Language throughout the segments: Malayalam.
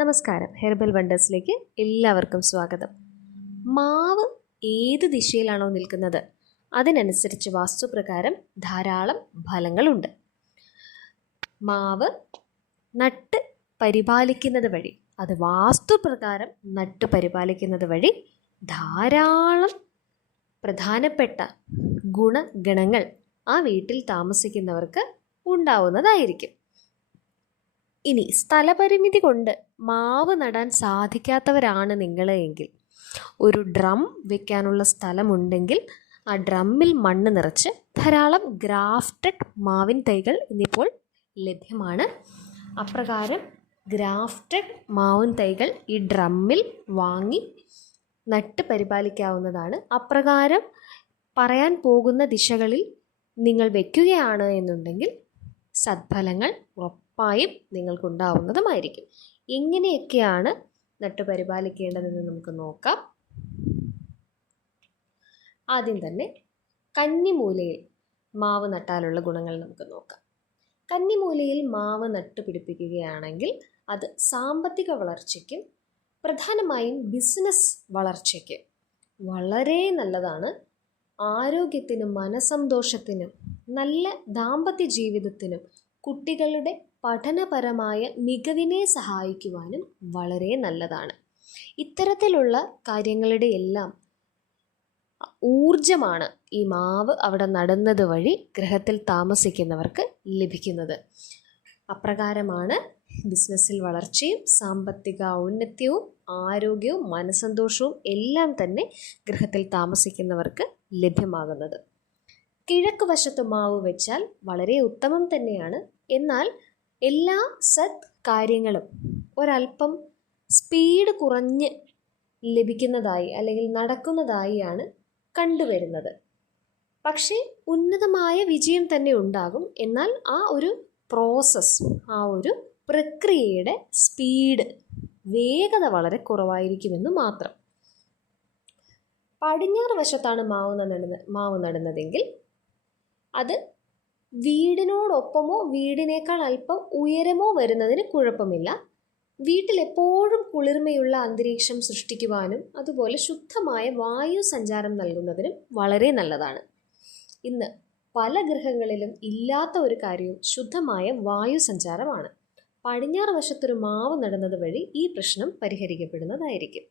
നമസ്കാരം. ഹെർബൽ വണ്ടേഴ്സിലേക്ക് എല്ലാവർക്കും സ്വാഗതം. മാവ് ഏത് ദിശയിലാണോ നിൽക്കുന്നത്? അതിനനുസരിച്ച് വാസ്തുപ്രകാരം ധാരാളം ഫലങ്ങളുണ്ട്. മാവ് നട്ട് പരിപാലിക്കുന്നത് വഴി അത് വാസ്തുപ്രകാരം നട്ട് പരിപാലിക്കുന്നത് വഴി ധാരാളം പ്രധാനപ്പെട്ട ഗുണഗണങ്ങൾ ആ വീട്ടിൽ താമസിക്കുന്നവർക്ക് ഉണ്ടാവുന്നതായിരിക്കും. ഇനി സ്ഥലപരിമിതി കൊണ്ട് മാവ് നടാൻ സാധിക്കാത്തവരാണ് നിങ്ങൾ എങ്കിൽ. ഒരു ഡ്രം വെക്കാനുള്ള സ്ഥലമുണ്ടെങ്കിൽ ആ ഡ്രമ്മിൽ മണ്ണ് നിറച്ച് ധാരാളം ഗ്രാഫ്റ്റഡ് മാവിൻ തൈകൾ ഇന്നിപ്പോൾ ലഭ്യമാണ്. അപ്രകാരം ഗ്രാഫ്റ്റഡ് മാവിൻ തൈകൾ ഈ ഡ്രമ്മിൽ വാങ്ങി നട്ട് പരിപാലിക്കാവുന്നതാണ്. അപ്രകാരം പറയാൻ പോകുന്ന ദിശകളിൽ നിങ്ങൾ വയ്ക്കുകയാണ് എന്നുണ്ടെങ്കിൽ സദ്ഫലങ്ങൾ ഉറപ്പായും നിങ്ങൾക്കുണ്ടാവുന്നതുമായിരിക്കും. എങ്ങനെയൊക്കെയാണ് നട്ട് പരിപാലിക്കേണ്ടതെന്ന് നമുക്ക് നോക്കാം. ആദ്യം തന്നെ കന്നിമൂലയിൽ മാവ് നട്ടാലുള്ള ഗുണങ്ങൾ നമുക്ക് നോക്കാം. കന്നിമൂലയിൽ മാവ് നട്ടു പിടിപ്പിക്കുകയാണെങ്കിൽ അത് സാമ്പത്തിക വളർച്ചയ്ക്കും പ്രധാനമായും ബിസിനസ് വളർച്ചയ്ക്ക് വളരെ നല്ലതാണ്. ആരോഗ്യത്തിനും മനസന്തോഷത്തിനും നല്ല ദാമ്പത്യ ജീവിതത്തിനും കുട്ടികളുടെ പഠനപരമായ മികവിനെ സഹായിക്കുവാനും വളരെ നല്ലതാണ്. ഇത്തരത്തിലുള്ള കാര്യങ്ങളുടെ എല്ലാം ഊർജമാണ് ഈ മാവ് അവിടെ നടുന്നത് വഴി ഗ്രഹത്തിൽ താമസിക്കുന്നവർക്ക് ലഭിക്കുന്നത്. അപ്രകാരമാണ് ബിസിനസ്സിൽ വളർച്ചയും സാമ്പത്തിക ഔന്നത്യവും ആരോഗ്യവും മനസന്തോഷവും എല്ലാം തന്നെ ഗ്രഹത്തിൽ താമസിക്കുന്നവർക്ക് ലഭ്യമാകുന്നത്. കിഴക്ക് വശത്ത് മാവ് വെച്ചാൽ വളരെ ഉത്തമം തന്നെയാണ്. എന്നാൽ എല്ലാ സത് കാര്യങ്ങളും ഒരല്പം സ്പീഡ് കുറഞ്ഞ് ലഭിക്കുന്നതായി അല്ലെങ്കിൽ നടക്കുന്നതായിയാണ് കണ്ടുവരുന്നത്. പക്ഷേ ഉന്നതമായ വിജയം തന്നെ ഉണ്ടാകും. എന്നാൽ ആ ഒരു പ്രോസസ് ആ ഒരു പ്രക്രിയയുടെ സ്പീഡ് വേഗത വളരെ കുറവായിരിക്കുമെന്ന് മാത്രം. പടിഞ്ഞാറ് വശത്താണ് മാവ് നടുന്നത് മാവ് നടുന്നതെങ്കിൽ അത് വീടിനോടൊപ്പമോ വീടിനേക്കാൾ അല്പം ഉയരമോ വരുന്നതിന് കുഴപ്പമില്ല. വീട്ടിൽ എപ്പോഴും കുളിർമയുള്ള അന്തരീക്ഷം സൃഷ്ടിക്കുവാനും അതുപോലെ ശുദ്ധമായ വായു സഞ്ചാരം നൽകുന്നതിനും വളരെ നല്ലതാണ്. ഇന്ന് പല ഗൃഹങ്ങളിലും ഇല്ലാത്ത ഒരു കാര്യവും ശുദ്ധമായ വായു സഞ്ചാരമാണ്. പടിഞ്ഞാറ് വശത്തൊരു മാവ് നടുന്നത് വഴി ഈ പ്രശ്നം പരിഹരിക്കപ്പെടുന്നതായിരിക്കും.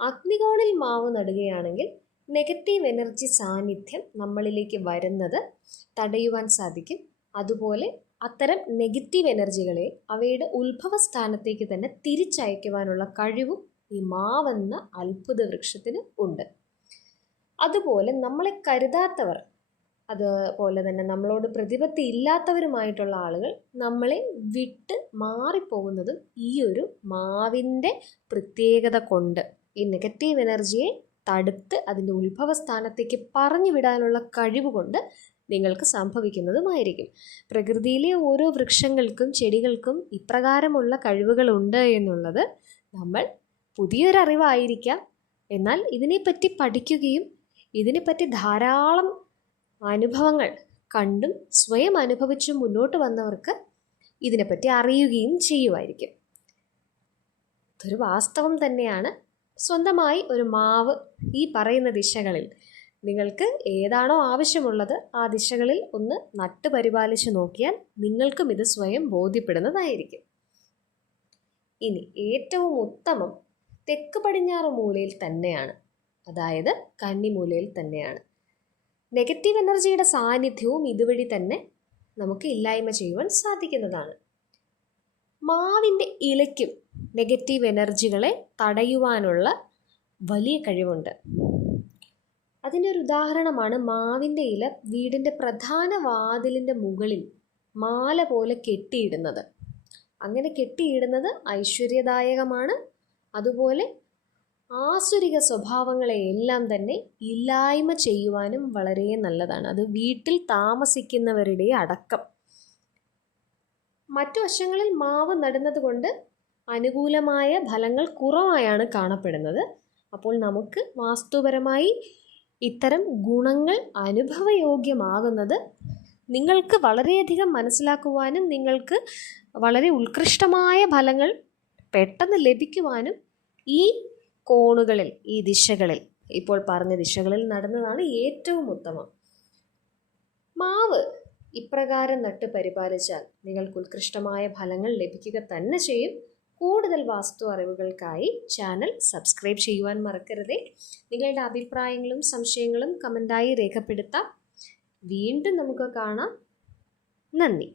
അഗ്നികോണിൽ മാവ് നടുകയാണെങ്കിൽ നെഗറ്റീവ് എനർജി സാന്നിധ്യം നമ്മളിലേക്ക് വരുന്നത് തടയുവാൻ സാധിക്കും. അതുപോലെ അത്തരം നെഗറ്റീവ് എനർജികളെ അവയുടെ ഉത്ഭവ സ്ഥാനത്തേക്ക് തന്നെ തിരിച്ചയക്കുവാനുള്ള കഴിവും ഈ മാവെന്ന അത്ഭുത വൃക്ഷത്തിന് ഉണ്ട്. അതുപോലെ നമ്മളെ കരുതാത്തവർ അതുപോലെ തന്നെ നമ്മളോട് പ്രതിപത്തി ഇല്ലാത്തവരുമായിട്ടുള്ള ആളുകൾ നമ്മളെ വിട്ട് മാറിപ്പോകുന്നതും ഈ ഒരു മാവിന്റെ പ്രത്യേകത കൊണ്ട് ഈ നെഗറ്റീവ് എനർജിയെ തടുത്ത് അതിന്റെ ഉത്ഭവസ്ഥാനത്തേക്ക് പറഞ്ഞു വിടാനുള്ള കഴിവ് കൊണ്ട് നിങ്ങൾക്ക് സംഭവിക്കുന്നതുമായിരിക്കും. പ്രകൃതിയിലെ ഓരോ വൃക്ഷങ്ങൾക്കും ചെടികൾക്കും ഇപ്രകാരമുള്ള കഴിവുകളുണ്ട് എന്നുള്ളത് നമ്മൾ പുതിയൊരറിവായിരിക്കാം. എന്നാൽ ഇതിനെപ്പറ്റി പഠിക്കുകയും ഇതിനെപ്പറ്റി ധാരാളം അനുഭവങ്ങൾ കണ്ടും സ്വയം അനുഭവിച്ചും മുന്നോട്ട് വന്നവർക്ക് ഇതിനെപ്പറ്റി അറിയുകയും ചെയ്യുമായിരിക്കും. ഇതൊരു വാസ്തവം തന്നെയാണ്. സ്വന്തമായി ഒരു മാവ് ഈ പറയുന്ന ദിശകളിൽ. നിങ്ങൾക്ക് ഏതാണോ ആവശ്യമുള്ളത് ആ ദിശകളിൽ ഒന്ന് നട്ട് പരിപാലിച്ച് നോക്കിയാൽ നിങ്ങൾക്കും ഇത് സ്വയം ബോധ്യപ്പെടുന്നതായിരിക്കും. ഇനി ഏറ്റവും ഉത്തമം തെക്ക് പടിഞ്ഞാറ് മൂലയിൽ തന്നെയാണ്. അതായത് കന്നിമൂലയിൽ തന്നെയാണ്. നെഗറ്റീവ് എനർജിയുടെ സാന്നിധ്യവും ഇതുവഴി തന്നെ നമുക്ക് ഇല്ലായ്മ ചെയ്യുവാൻ സാധിക്കുന്നതാണ്. മാവിന്റെ ഇലയ്ക്കും നെഗറ്റീവ് എനർജികളെ തടയുവാനുള്ള വലിയ കഴിവുണ്ട്. അതിന്റെ ഒരു ഉദാഹരണമാണ് മാവിന്റെ ഇല വീടിന്റെ പ്രധാന വാതിലിന്റെ മുകളിൽ മാല പോലെ കെട്ടിയിടുന്നത്. അങ്ങനെ കെട്ടിയിടുന്നത് ഐശ്വര്യദായകമാണ്. അതുപോലെ ആസുരിക സ്വഭാവങ്ങളെ എല്ലാം തന്നെ ഇല്ലായ്മ ചെയ്യുവാനും വളരെ നല്ലതാണ്. അത് വീട്ടിൽ താമസിക്കുന്നവരുടെ അടക്കം. മറ്റു വശങ്ങളിൽ മാവ് നടുന്നത് കൊണ്ട് അനുകൂലമായ ഫലങ്ങൾ കുറവായാണ് കാണപ്പെടുന്നത്. അപ്പോൾ നമുക്ക് വാസ്തുപരമായി ഇത്തരം ഗുണങ്ങൾ അനുഭവയോഗ്യമാകുന്നത് നിങ്ങൾക്ക് വളരെയധികം മനസ്സിലാക്കുവാനും നിങ്ങൾക്ക് വളരെ ഉത്കൃഷ്ടമായ ഫലങ്ങൾ പെട്ടെന്ന് ലഭിക്കുവാനും ഈ കോണുകളിൽ ഈ ദിശകളിൽ ഇപ്പോൾ പറഞ്ഞ ദിശകളിൽ നടന്നതാണ് ഏറ്റവും ഉത്തമം. മാവ് ഇപ്രകാരം നട്ട് പരിപാലിച്ചാൽ നിങ്ങൾക്ക് ഉത്കൃഷ്ടമായ ഫലങ്ങൾ ലഭിക്കുക തന്നെ ചെയ്യും. കൂടുതൽ വാസ്തു അറിവുകൾക്കായി ചാനൽ സബ്സ്ക്രൈബ് ചെയ്യുവാൻ മറക്കരുതേ. നിങ്ങളുടെ അഭിപ്രായങ്ങളും സംശയങ്ങളും കമന്റായി രേഖപ്പെടുത്താം. വീണ്ടും നമുക്ക് കാണാം. നന്ദി.